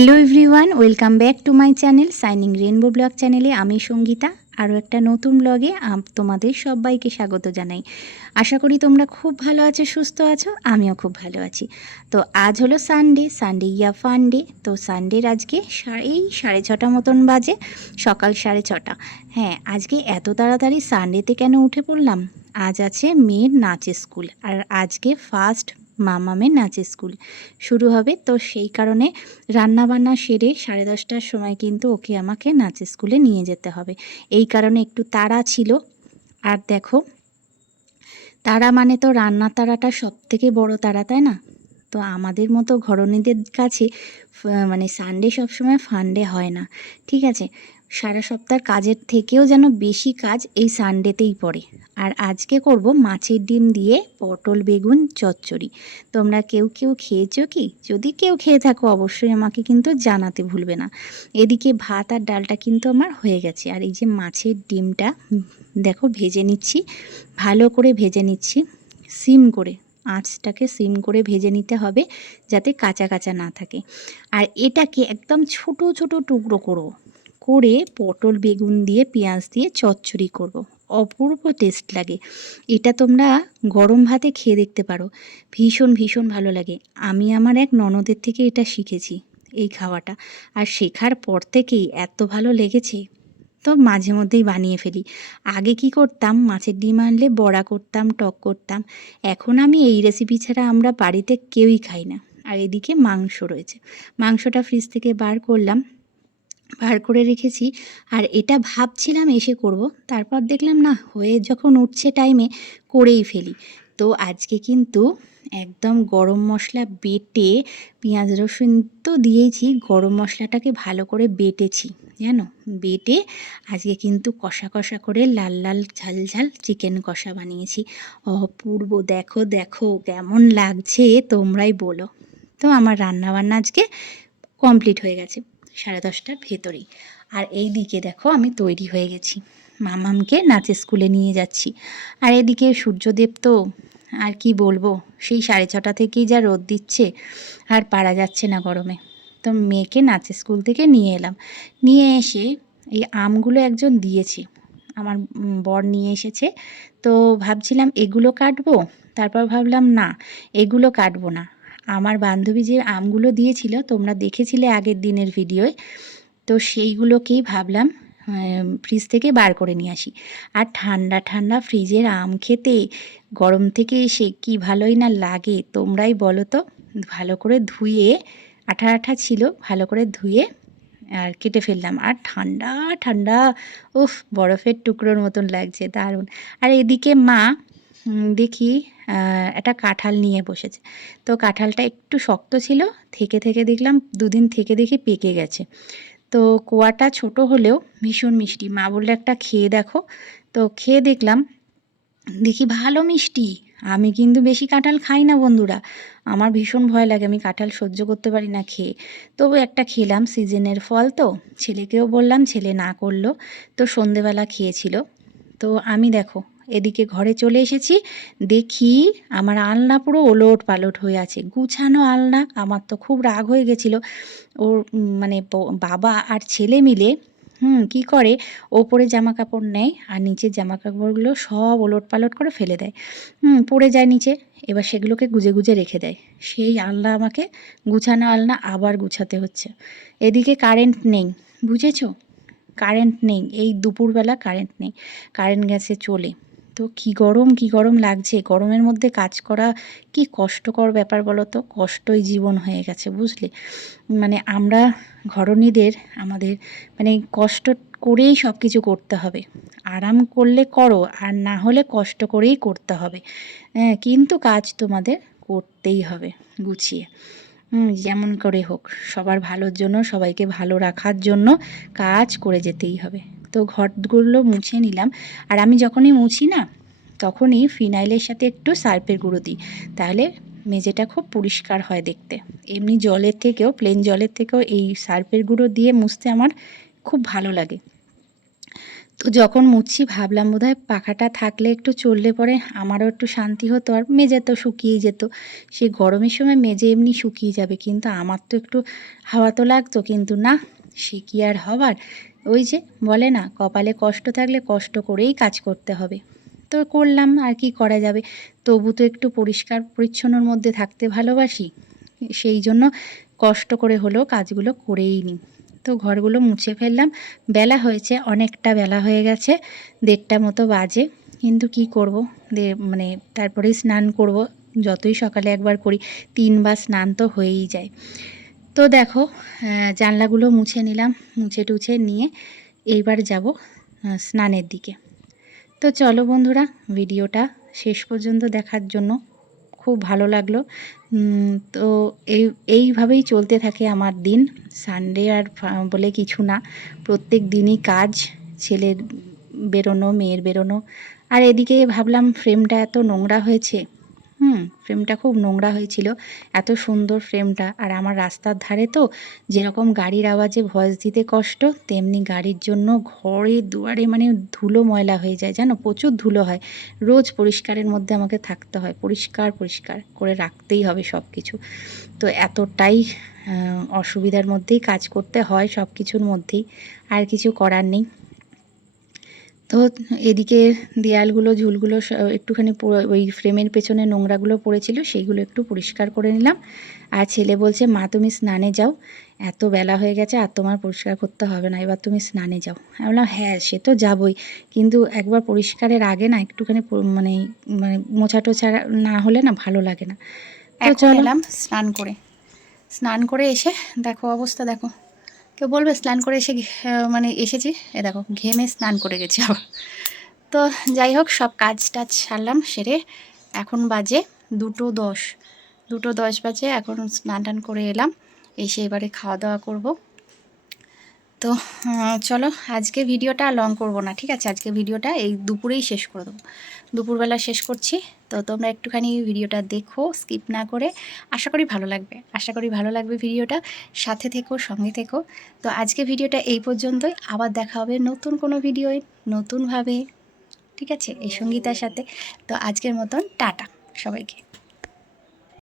Hello everyone, welcome back to my channel signing rainbow blog চ্যানেলে। আমি সঙ্গীতা আরও একটা নতুন ব্লগে তোমাদের সবাইকে স্বাগত জানাই। আশা করি তোমরা খুব ভালো আছো, সুস্থ আছো। আমিও খুব ভালো আছি। তো আজ হলো সানডে ইয়া ফান্ডে। তো সানডের আজকে এই 6:30 মতন বাজে, সকাল 6:30। হ্যাঁ, আজকে এত তাড়াতাড়ি সানডেতে কেন উঠে পড়লাম? আজ আছে মেয়ের নাচের স্কুল, আর আজকে ফার্স্ট মামামের নাচের স্কুল শুরু হবে। তো সেই কারণে রান্নাবান্না সেরে 10:30টার সময় কিন্তু ওকে আমাকে নাচের স্কুলে নিয়ে যেতে হবে। এই কারণে একটু তাড়া ছিল। আর দেখো, তাড়া মানে তো রান্নার তাড়াটা সবথেকে বড় তাড়া, তাই না? তো আমাদের মতো ঘরণীদের কাছে মানে সানডে সবসময় ফান্ডে হয় না, ঠিক আছে? সারা সপ্তাহের কাজের থেকেও যেন বেশি কাজ এই সানডেতেই পড়ে। আর আজকে করব মাছের ডিম দিয়ে পটল বেগুন চচ্চড়ি। তোমরা কেউ কেউ খেয়েছো কি? যদি কেউ খেয়ে থাকো অবশ্যই আমাকে কিন্তু জানাতে ভুলবে না। এদিকে ভাত আর ডালটা কিন্তু আমার হয়ে গেছে। আর এই যে মাছের ডিমটা দেখো ভেজে নিচ্ছি, ভালো করে ভেজে নিচ্ছি, সিম করে, আঁচটাকে সিম করে ভেজে নিতে হবে যাতে কাঁচা কাঁচা না থাকে। আর এটাকে একদম ছোট ছোট টুকরো করে পটল বেগুন দিয়ে পেঁয়াজ দিয়ে চচ্চড়ি করব। অপূর্ব টেস্ট লাগে। এটা তোমরা গরম ভাতে খেয়ে দেখতে পারো, ভীষণ ভীষণ ভালো লাগে। আমি আমার এক ননদের থেকে এটা শিখেছি, এই খাওয়াটা। আর শেখার পর থেকেই এত ভালো লেগেছে, তো মাঝে মধ্যেই বানিয়ে ফেলি। আগে কি করতাম, মাছের ডিম আনলে বড়া করতাম, টক করতাম। এখন আমি এই রেসিপি ছাড়া আমরা বাড়িতে কেউই খাই না। আর এদিকে মাংস রয়েছে, মাংসটা ফ্রিজ থেকে বার করলাম, বার করে রেখেছি। আর এটা ভাবছিলাম এসে করব, তারপর দেখলাম না, হয়ে যখন উঠছে টাইমে করেই ফেলি। তো আজকে কিন্তু একদম গরম মশলা বেটে, পেঁয়াজ রসুন তো দিয়েছি, গরম মশলাটাকে ভালো করে বেটেছি, জানো, বেটে আজকে কিন্তু কষা কষা করে লাল লাল ঝাল ঝাল চিকেন কষা বানিয়েছি। অপূর্ব, দেখো দেখো কেমন লাগছে তোমরাই বলো। তো আমার রান্নাবান্না আজকে কমপ্লিট হয়ে গেছে 10:30টার ভেতরেই। আর এই দিকে দেখো আমি তৈরি হয়ে গেছি, মামামকে নাচের স্কুলে নিয়ে যাচ্ছি। আর এদিকে সূর্যদেব তো আর কি বলবো, সেই 6:30 থেকেই যা রোদ দিচ্ছে, আর পারা যাচ্ছে না গরমে। তো মেয়েকে নাচের স্কুল থেকে নিয়ে এলাম, নিয়ে এসে এই আমগুলো একজন দিয়েছে, আমার বর নিয়ে এসেছে। তো ভাবছিলাম এগুলো কাটবো, তারপর ভাবলাম না, এগুলো কাটবো না। আমার বান্ধবী যে আমগুলো দিয়েছিল তোমরা দেখেছিলে আগের দিনের ভিডিওয়, তো সেইগুলোকেই ভাবলাম ফ্রিজ থেকে বার করে নিয়ে আসি। আর ঠান্ডা ঠান্ডা ফ্রিজের আম খেতে গরম থেকে এসে কি ভালোই না লাগে, তোমরাই বলো তো। ভালো করে ধুয়ে, আঠা আঠা ছিল, ভালো করে ধুয়ে আর কেটে ফেললাম। আর ঠান্ডা ঠান্ডা, উফ, বরফের টুকরোর মতন লাগছে, দারুণ। আর এদিকে মা দেখি একটা কাঁঠাল নিয়ে বসেছে। তো কাঁঠালটা একটু শক্ত ছিল, থেকে থেকে দেখলাম 2 দিন থেকে দেখি পেকে গেছে। তো কোয়াটা ছোট হলেও ভীষণ মিষ্টি। মা বললে একটা খেয়ে দেখো। তো খেয়ে দেখলাম, দেখি ভালো মিষ্টি। আমি কিন্তু বেশি কাঁঠাল খাই না বন্ধুরা, আমার ভীষণ ভয় লাগে, আমি কাঁঠাল সহ্য করতে পারি না খেয়ে। তবু একটা খেলাম, সিজনের ফল তো। ছেলেকেও বললাম, ছেলে না করলো, তো সন্ধেবেলা খেয়েছিল। তো আমি দেখো এদিকে ঘরে চলে এসেছি, দেখি আমার আলনা পুরো ওলট পালট হয়ে আছে, গুছানো আলনা। আমার তো খুব রাগ হয়ে গেছিলো। ওর মানে বাবা আর ছেলে মিলে কি করে, ওপরে জামা কাপড় নেয় আর নিচের জামা কাপড়গুলো সব ওলট পালট করে ফেলে দেয়, পড়ে যায় নিচে। এবার সেগুলোকে গুজে গুজে রেখে দেয়। সেই আলনা আমাকে, গুছানো আলনা আবার গুছাতে হচ্ছে। এদিকে কারেন্ট নেই, বুঝেছো? কারেন্ট নেই, এই দুপুরবেলা কারেন্ট নেই, কারেন্ট গেছে চলে। তো কী গরম কী গরম লাগছে, গরমের মধ্যে কাজ করা কি কষ্টকর ব্যাপার বলো তো। কষ্টই জীবন হয়ে গেছে, বুঝলে? মানে আমরা ঘরণীদের, আমাদের মানে কষ্ট করেই সব কিছু করতে হবে। আরাম করলে করো, আর না হলে কষ্ট করেই করতে হবে। কিন্তু কাজ তোমাদের করতেই হবে গুছিয়ে, যেমন করে হোক, সবার ভালোর জন্য, সবাইকে ভালো রাখার জন্য কাজ করে যেতেই হবে। তো ঘরগুলো মুছে নিলাম। আর আমি যখনই মুছি না, তখনই ফিনাইলের সাথে একটু সার্ফের গুঁড়ো দিই, তাহলে মেঝেটা খুব পরিষ্কার হয় দেখতে। এমনি জলের থেকেও, প্লেন জলের থেকেও এই সার্ফের গুঁড়ো দিয়ে মুছতে আমার খুব ভালো লাগে। তো যখন মুছছি ভাবলাম বোধহয় পাখাটা থাকলে একটু চললে পরে আমারও একটু শান্তি হতো, আর মেজে তো শুকিয়েই যেত। সেই গরমের সময় মেজে এমনি শুকিয়ে যাবে, কিন্তু আমার তো একটু হাওয়া তো লাগতো, কিন্তু না, সে কি আর হবার। ওই যে বলে না, কপালে কষ্ট থাকলে কষ্ট করেই কাজ করতে হবে। তো করলাম, আর কি করা যাবে। তবু তো একটু পরিষ্কার পরিচ্ছন্নর মধ্যে থাকতে ভালোবাসি, সেই জন্য কষ্ট করে হলেও কাজগুলো করেই নিই। তো ঘরগুলো মুছে ফেললাম। বেলা হয়েছে, অনেকটা বেলা হয়ে গেছে, 1:30টা মতো বাজে। কিন্তু কি করব, মানে তারপরেই স্নান করব। যতই সকালে একবার করি, 3বার স্নান তো হয়েই যায়। তো দেখো, জানলাগুলো মুছে নিলাম, মুছে টুছে নিয়ে এইবার যাব স্নানের দিকে। তো চলো বন্ধুরা, ভিডিওটা শেষ পর্যন্ত দেখার জন্য খুব ভালো লাগলো। তো এইভাবেই চলতে থাকে আমার দিন। সানডে আর বলে কিছু না, প্রত্যেক দিনই কাজ, ছেলের বেরোনো, মেয়ের বেরোনো। আর এদিকে ভাবলাম ফ্রেমটা এত নোংরা হয়েছে, ফ্রেমটা খুব নোংরা হয়েছিল। এত সুন্দর ফ্রেমটা, আর আমার রাস্তার ধারে তো, যেরকম গাড়ির আওয়াজে ভয়েস দিতে কষ্ট, তেমনি গাড়ির জন্য ঘরে দুয়ারে মানে ধুলো ময়লা হয়ে যায়, জানো, প্রচুর ধুলো হয়। রোজ পরিষ্কারের মধ্যে আমাকে থাকতে হয়, পরিষ্কার পরিষ্কার করে রাখতেই হবে সব কিছু। তো এতটাই অসুবিধার মধ্যেই কাজ করতে হয় সব কিছুর মধ্যেই, আর কিছু করার নেই। তো এদিকে দেয়ালগুলো, ঝুলগুলো একটুখানি ওই ফ্রেমের পেছনে নোংরাগুলো পড়েছিল, সেইগুলো একটু পরিষ্কার করে নিলাম। আর ছেলে বলছে, মা তুমি স্নানে যাও, এত বেলা হয়ে গেছে আর তোমার পরিষ্কার করতে হবে না, এবার তুমি স্নানে যাও। আমি বললাম হ্যাঁ সে তো যাবই, কিন্তু একবার পরিষ্কারের আগে না একটুখানি মানে মানে মোছা টোছা না হলে না ভালো লাগে না। তো চলো এলাম স্নান করে এসে দেখো অবস্থা, দেখো কেউ বলবে স্নান করে এসে মানে এসেছি, দেখো ঘেমে স্নান করে গেছি আবার। তো যাই হোক, সব কাজ টাজ সারলাম, সেরে এখন বাজে 2:10, 2:10 বাজে। এখন স্নান টান করে এলাম, এসে এবারে খাওয়া দাওয়া করব। তো চলো, আজকে ভিডিওটা লং করব না, ঠিক আছে? আজকে ভিডিওটা এই দুপুরেই শেষ করে দেবো, দুপুরবেলা শেষ করছি। তো তোমরা একটুখানি ভিডিওটা দেখো স্কিপ না করে, আশা করি ভালো লাগবে ভিডিওটা। সাথে থেকো, সঙ্গে থেকো। তো আজকে ভিডিওটা এই পর্যন্তই, আবার দেখা হবে নতুন কোনো ভিডিওয় নতুনভাবে, ঠিক আছে, এই সঙ্গীতার সাথে। তো আজকের মতন টাটা সবাইকে।